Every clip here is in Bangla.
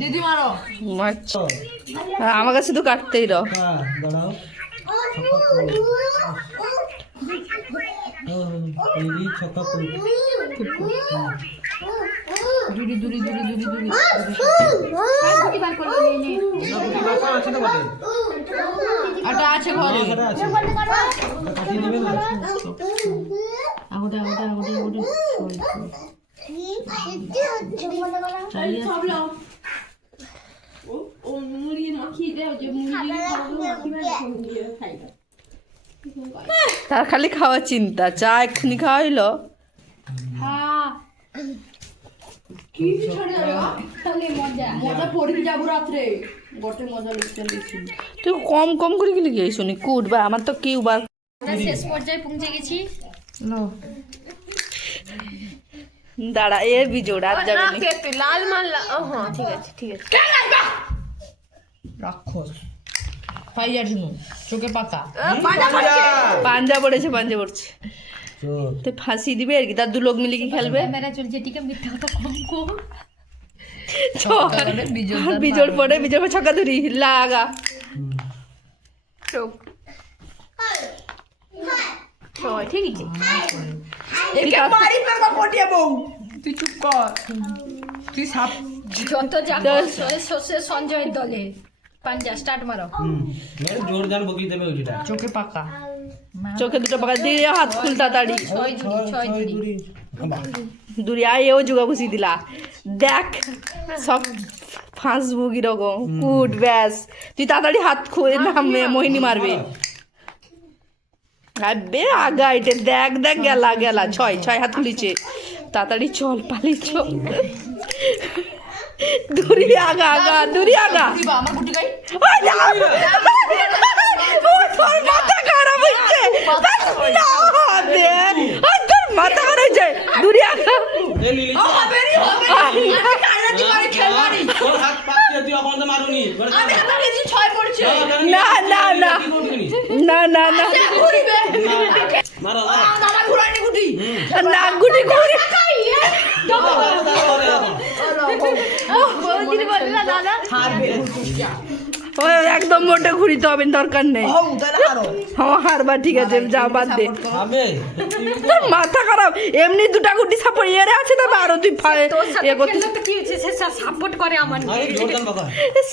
দিদি মারো আমাকে শুধু কাটতেই রো। দূরি দূরি দূরি দূরি দূরি আটা আছে ঘরে। আগোটা আগোটা আগোটা আগোটা তার খালি খাওয়ার চিন্তা, চা এক্ষুনি খাওয়াইলো। তুই কম কম করে গেলি গিয়ে শুনি কুট বা আমার তো কিউ বার শেষ পর্যায়ে পৌঁছে গেছি। দাঁড়া এ বিজোড় আর যাবে না। তুই লাল মাল হ্যাঁ ঠিক আছে ঠিক আছে। রাক্ষস খাই যাচ্ছি চোখে পাকা পাঞ্জা পড়েছে পাঞ্জা পড়ছে। তুই ফাঁসি দিবে আর কি, তার দু লোক মিলে কি খেলবে? ক্যামেরা চলছে ঠিক আছে, মিথ্যা কথা কম কম। বিজোড় পড়ে বিজোড় পড়ে ছক্কা ধরি লাগা চোখ ঠিক আছে। তুই চুপ কর, তুই সাপ যত যা সঞ্জয়ের দলে পাঞ্জা স্টার্ট মারো। জোর জান বকি দেবে ওইটা চোখে পাকা। চোখে দুটো পাকা দিয়ে হাত খুল তাড়াতাড়ি। ছয় জুড়ি দূরে আয় এও যোগা বসি দিলা দেখ সব ফাঁসবো কিরকম কুট ব্যাস। তুই তাড়াতাড়ি হাত খুলে নামবে মোহিনী মারবে। আবে আগা এটা দেখ দেখ গেলা গেলা ছয় ছয় হাত খুলিছে। তাড়াতাড়ি চল পালি চল দূরি আগা আগা দূরি আগা। আমার গুটি গাই মাথা খারাপ হচ্ছে, তোর মাথা খারাপ হচ্ছে দূরি আগা। না না না না না না না গুটি ঘুরি একদম মোটে ঘুরিতে হবে দরকার নেই। হারবা ঠিক আছে যা বাদ দে। তোর মাথা খারাপ এমনি দুটা গুটি সাপোর্ট এর আছে না আরো তুই সাপোর্ট করে আমার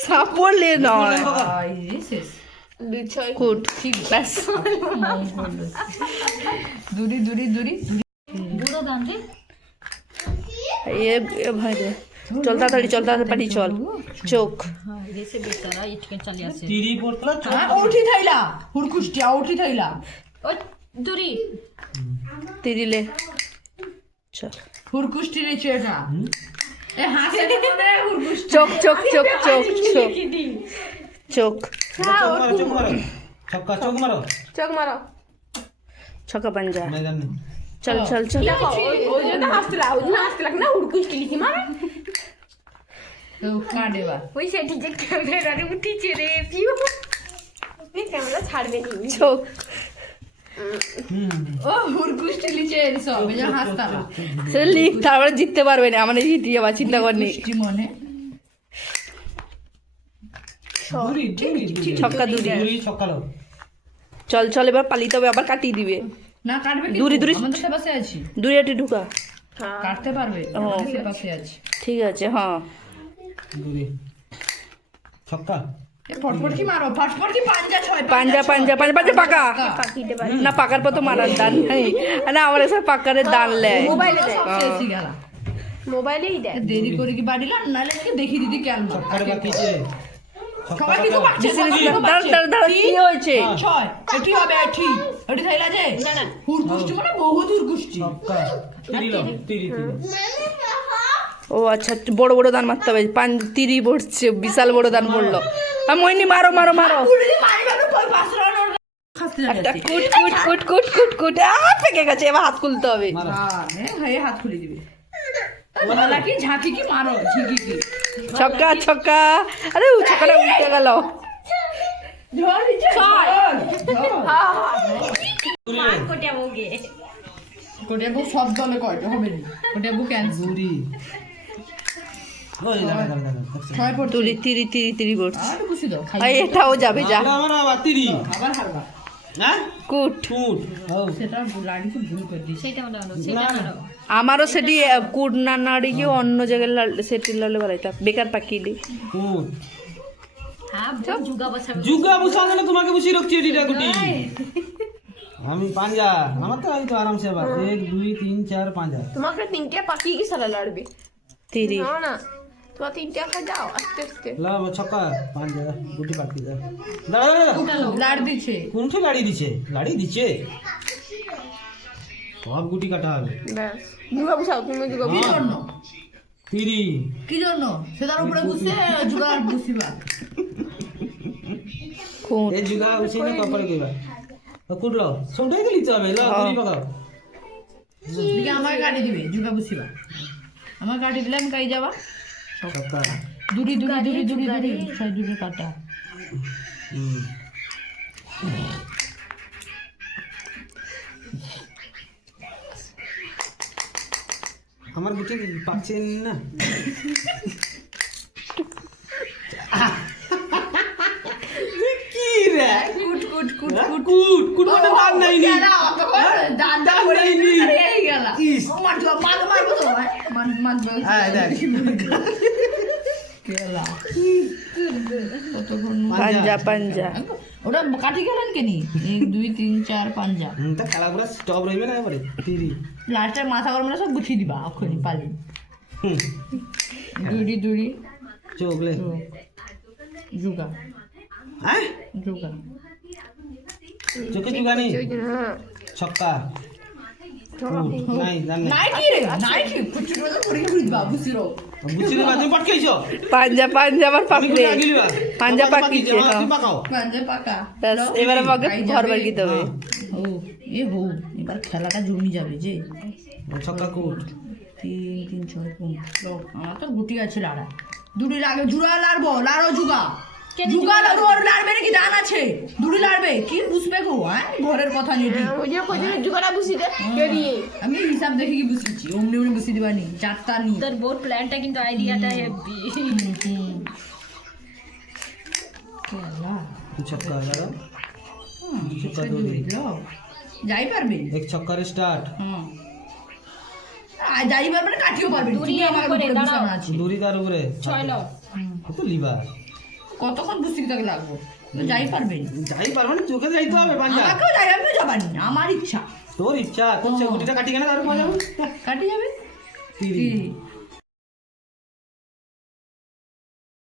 সাপোর্ট লে নয় কুট ব্যাস। দূরি দূরি দূরি বুড়ো গান্ধী এ ভাই রে চল তাড়াতাড়ি চল তাড়াতাড়ি চল। চোখ দেশে বেচারা ইটকে চলে আসে। তিরি পড়তলা উঠি থাইলা হুড়কুষ্টিয়া উঠি থাইলা ও দূরি তিরিলে চল হুড়কুষ্টি নিচে এটা এ হাসে মানে হুড়কুষ্টি চোখ চোখ চোখ চোখ চোখ চোখ ছক্কা চোখ মারো চোখ মারো। ছক্কা পাঞ্জা ময়দান চল চল চল। ওই জন্য হাসছিলা না হুড়কুষ্টি লিখি মারো। তো কাটেবা ওই সেটি যে ক্যামেরারে উঠিছে রে পিউ ক্যামেরা ছাড়বে নি চোখ ও হুড়কুষ্টি লিচে সব যা হাসতা সে লিখ তারপরে জিততে পারবে না আমাদের জিতে যাবা চিন্তা করনি। মনে ছক্কা দূরি ছক্কা লো চল চল এবার পালিতে হবে আবার কাটিয়ে দিবে। না কাটবে দূরি দূরি আমাদের সে পাশে আছি দূরে একটু ঢুকা কাটতে পারবে সে পাশে আছি। ঠিক আছে হ্যাঁ দূরে ছক্কা ফটফট কি মারো ফটফট কি পাঞ্জা ছয় পাঞ্জা পাঞ্জা পাঞ্জা পাঞ্জা পাকা না পাকার পর তো মারার দান নেই না আমার এসব পাকারের দান লেয় মোবাইলে দেয় শেষই গেল মোবাইলেই দেয়। দেরি করে কি বাড়িলাম নালে দেখি দিদি কেন ছক্কার বাকিছে সবাই কিছু পাচ্ছে কি হয়েছে ছয় এটি হবে এটি এটি থাইলা যে না না হুড়কুষ্টি মানে বহুত হুড়কুষ্টি ছক্কা তিরি লো তিরি তিরি ও আচ্ছা বড় বড় দান মারতে হবে তিরি পড়ছে বিশাল বড় দান পড়লো। মইনি মারো মারো মারো একটা কুট কুট কুট কুট কুট কুট পেকে গেছে এবার হাত খুলতে হবে। হ্যাঁ হাত খুলে দিবে বলা কি ঝাঁকি কি মারো ঝিঁকি কি ছক্কা ছক্কা আরে ও ছক্কাটা উল্টে গেল। মার কোটিয়া বউকে কোটিয়াবু সব দলে কয়টা হবে না কোটিয়াবু ক্যান্সেল দুরি ওই দাঁড়া দাঁড়া দাঁড়া ছয় পড়ছে তুলি তিরি তিরি তিরি পড়ছে আর খুশি দাও আর এটাও যাবে যা আমার আবার তিরি আবার হারবা হ্যাঁ কুট ফুট ও সেটা লাড়ি খুব ভুল করে দিয়েছে সেটা হলো সেটা হলো আমারও সেটি কুট না নাড়ি গিয়ে অন্য জায়গায় সেটি লালে বাড়াইতাম বেকার পাকিলি ফুট হ্যাঁ যুগা বসাবে যুগা বুঝানো না তোমাকে বুঝি রাখছি এটিটা গুটি আমি পাঁজা আমার তো আমি তো আরামসে আবার 1 2 3 4 পাঁজা তোমাকে তিনটে পাখি কি সালা লড়বে তিরি না না তোমার তিনটে একা যাও আস্তে আস্তে লাভ ছক্কা পাঁজা গুটি পাকি দা দাঁড়া দাঁড়া লাড় দিচ্ছে কোনটা লাড়ি দিছে সব গুটি কাটা হবে ব্যাস যুগা বসাও তুমি যুগা কি জন্য তিরি কি জন্য সেটার উপরে বসে জুগার বসিবা কুট এই যুগা উসি না কপারে কইবা কুটলো সবটাই তো লিতে হবে লা গুটি পাকাও দিকে আমার গাড়ি দিবে জুগা বসিবা আমার গাড়ি দিলে আমি কাই যাবা ছক্কা দূরি দূরি দূরি দূরি দূরি ছয় দূরে কাটা হুম আমার গুটি পাচ্ছে না কি রে কুট কুট কুট কুট মানে দাগ নাই নি দাদা পড়ে গেলি। এই গেল ইস। মার তো মার মারবো তো মার হ্যাঁ দেখ গেলা কতক্ষণ পাঞ্জা পাঞ্জা ওটা কাটি গেলেন কেনি 1 2 3 4 পাঞ্জা তা খেলা পুরা স্টপ রইবে না এবারে তিরি লাস্টে মাথা গরম সব গুছিয়ে দিবা অক্ষণি পালি হুম দূরি দূরি চোগলে জুগা হ্যাঁ জুগা চোখে জুগানি হ্যাঁ ছক্কা নাই জান নাই নাইটি রে নাইটি কুচুর মতো পড়ে দিবা বুঝিরো বুঝছিস না তুমি পটকাইছো পাঞ্জা পাঞ্জা আবার আমি পাকলে গুটি আগিলিবা পাঞ্জা পাকিছে হ্যাঁ হ্যাঁ তুমি পাকাও পাঞ্জা পাকা ব্যাস, এবারে আমাকে ঘর বার দিতে হবে ও এ হো এবার খেলাটা জমি যাবে যে ছক্কা কুট 3 3 6 5 আমার তো গুটি আছে লাড়া দুটি লাগে জুড়া লাড়বো লাড়ো জুগা জুগা ওর লাড়বে নাকি দান আছে দুটি লাড়বে কি বুঝবে গো হ্যাঁ ঘরের কথা নিয়ে ওই যে কই যুগাটা বসি দে বেরিয়ে আমি হিসাব দেখে কি বুঝিছি অমনি অমনি বুঝি দিবানি চারটা নি তোর বোর্ড প্ল্যানটা কিন্তু আইডিয়াটা হেভি ছক্কা দাদা ছক্কা দৌড়ি যাই পারবে এক ছক্কার স্টার্ট হ্যাঁ যাই পারবে না কাটিও পারবে দূরি তুমি আমার উপরে উপরে দাঁড়াও। বিছানা আছে দড়ি তার উপরে ছয় লো কত লিবা কতক্ষণ বুঝতে তাকে লাগবো যাই পারবে যাই পারবে না চোখে যাইতে হবে পাঞ্জা আমাকেও যাই আমি যাবানি আমার ইচ্ছা তোর ইচ্ছা তোর গুটিটা কাটি কেন তার উপরে যাবো কাটি যাবে তিরি